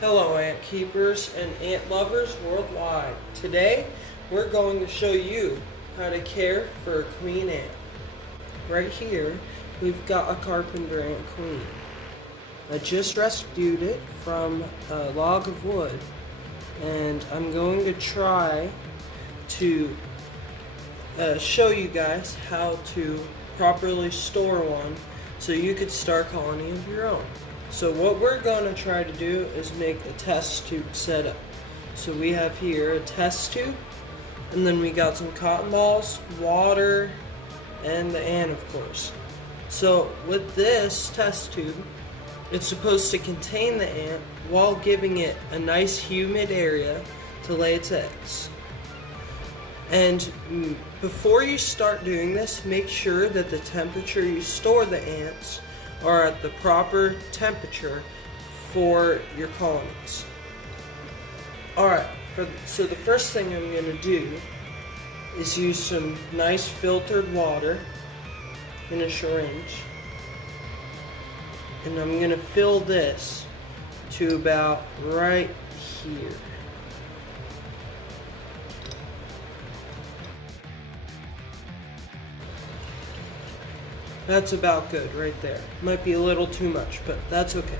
Hello ant keepers and ant lovers worldwide. Today we're going to show you how to care for a queen ant. Right here we've got a carpenter ant queen. I just rescued it from a log of wood and I'm going to try to show you guys how to properly store one so you could start a colony of your own. So what we're going to try to do is make a test tube setup. So we have here a test tube, and then we got some cotton balls, water, and the ant, of course. So with this test tube, it's supposed to contain the ant while giving it a nice humid area to lay its eggs. And before you start doing this, make sure that the temperature you store the ants are at the proper temperature for your colonies. Alright, so the first thing I'm going to do is use some nice filtered water in a syringe. And I'm going to fill this to about right here. That's about good right there. Might be a little too much, but that's okay.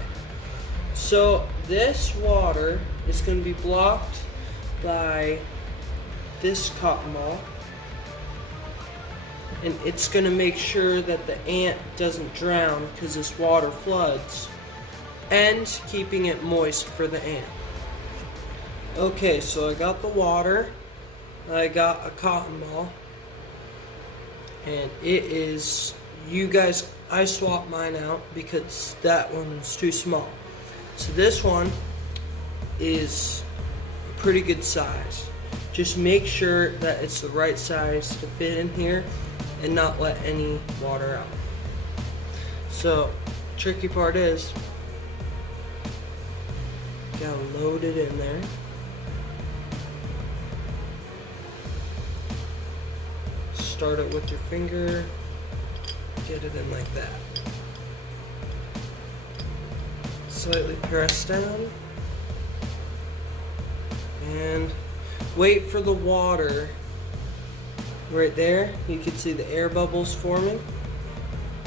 So this water is going to be blocked by this cotton ball. And it's going to make sure that the ant doesn't drown because this water floods. And keeping it moist for the ant. Okay, so I got the water. I got a cotton ball. And it is... You guys, I swapped mine out because that one's too small. So this one is a pretty good size. Just make sure that it's the right size to fit in here and not let any water out. So, tricky part is, gotta load it in there. Start it with your finger. Get it in like that. Slightly press down. And wait for the water. Right there, you can see the air bubbles forming.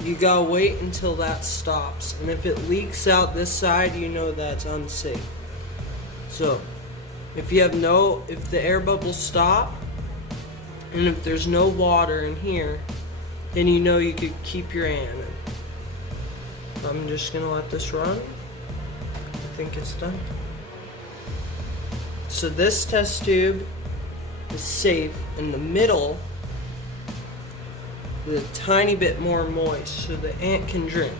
You gotta wait until that stops. And if it leaks out this side, you know that's unsafe. So, if the air bubbles stop, and if there's no water in here, then you know you could keep your ant in. I'm just gonna let this run. I think it's done. So this test tube is safe in the middle with a tiny bit more moist so the ant can drink.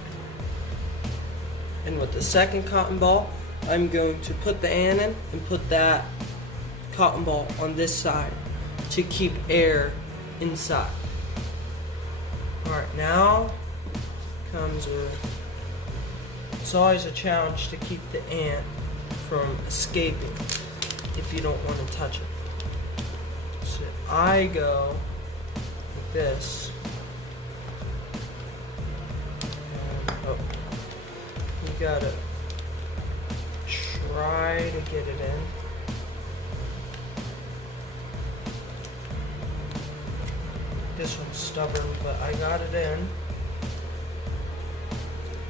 And with the second cotton ball, I'm going to put the ant in and put that cotton ball on this side to keep air inside. Alright, now comes it's always a challenge to keep the ant from escaping if you don't want to touch it. So I go like this. And, you gotta try to get it in. This one's stubborn, but I got it in.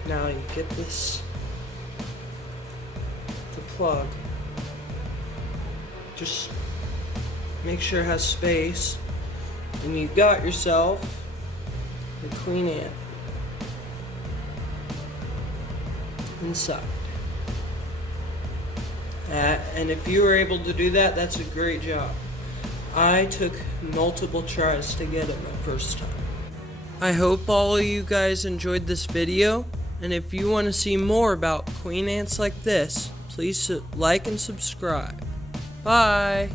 Now you get the plug. Just make sure it has space. And you got yourself the queen ant inside. And if you were able to do that, that's a great job. I took multiple tries to get it my first time. I hope all of you guys enjoyed this video, and if you want to see more about queen ants like this, please like and subscribe. Bye!